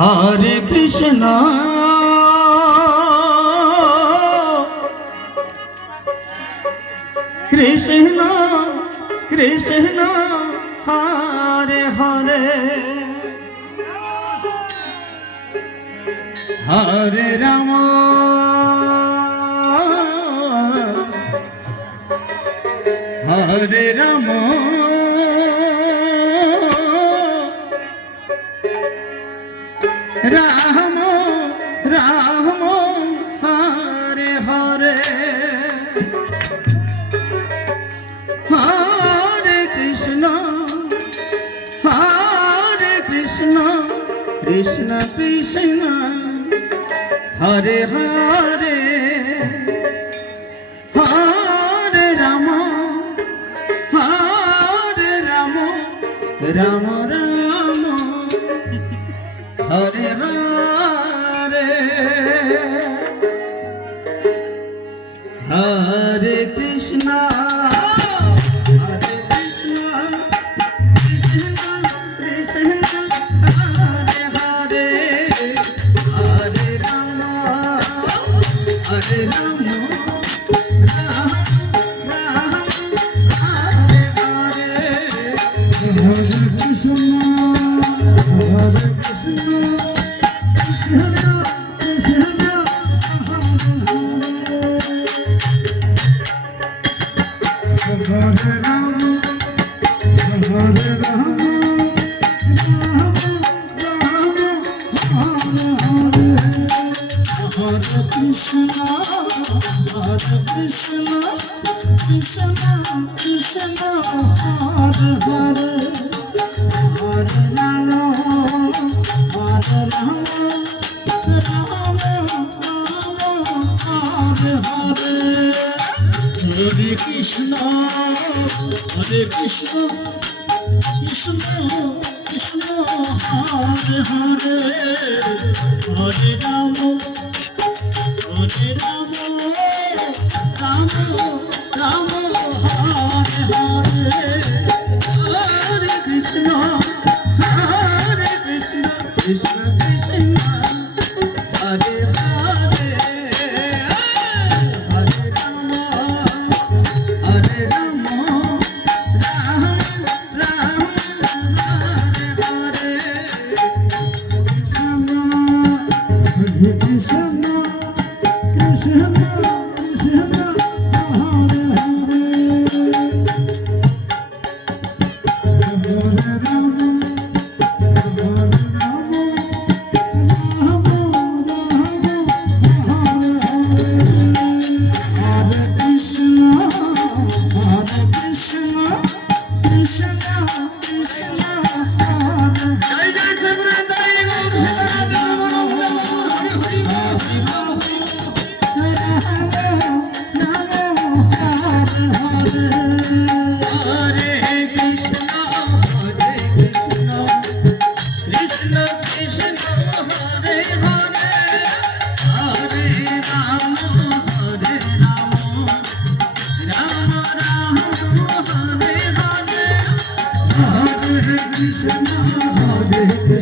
Hare Krishna Krishna Krishna Hare Hare Hare Ram Hare Ram Ram Ram Hare Hare Hare Krishna Krishna Krishna Hare Hare Hare Ram Ram Ram Hare Hare Hare Krishna Hare Krishna, Hare Krishna, Krishna Krishna, Hare Hare, Hare Rama, Rama Rama, Hare Hare, Hare Krishna, Krishna Krishna, Hare Hare. Krishna, Hare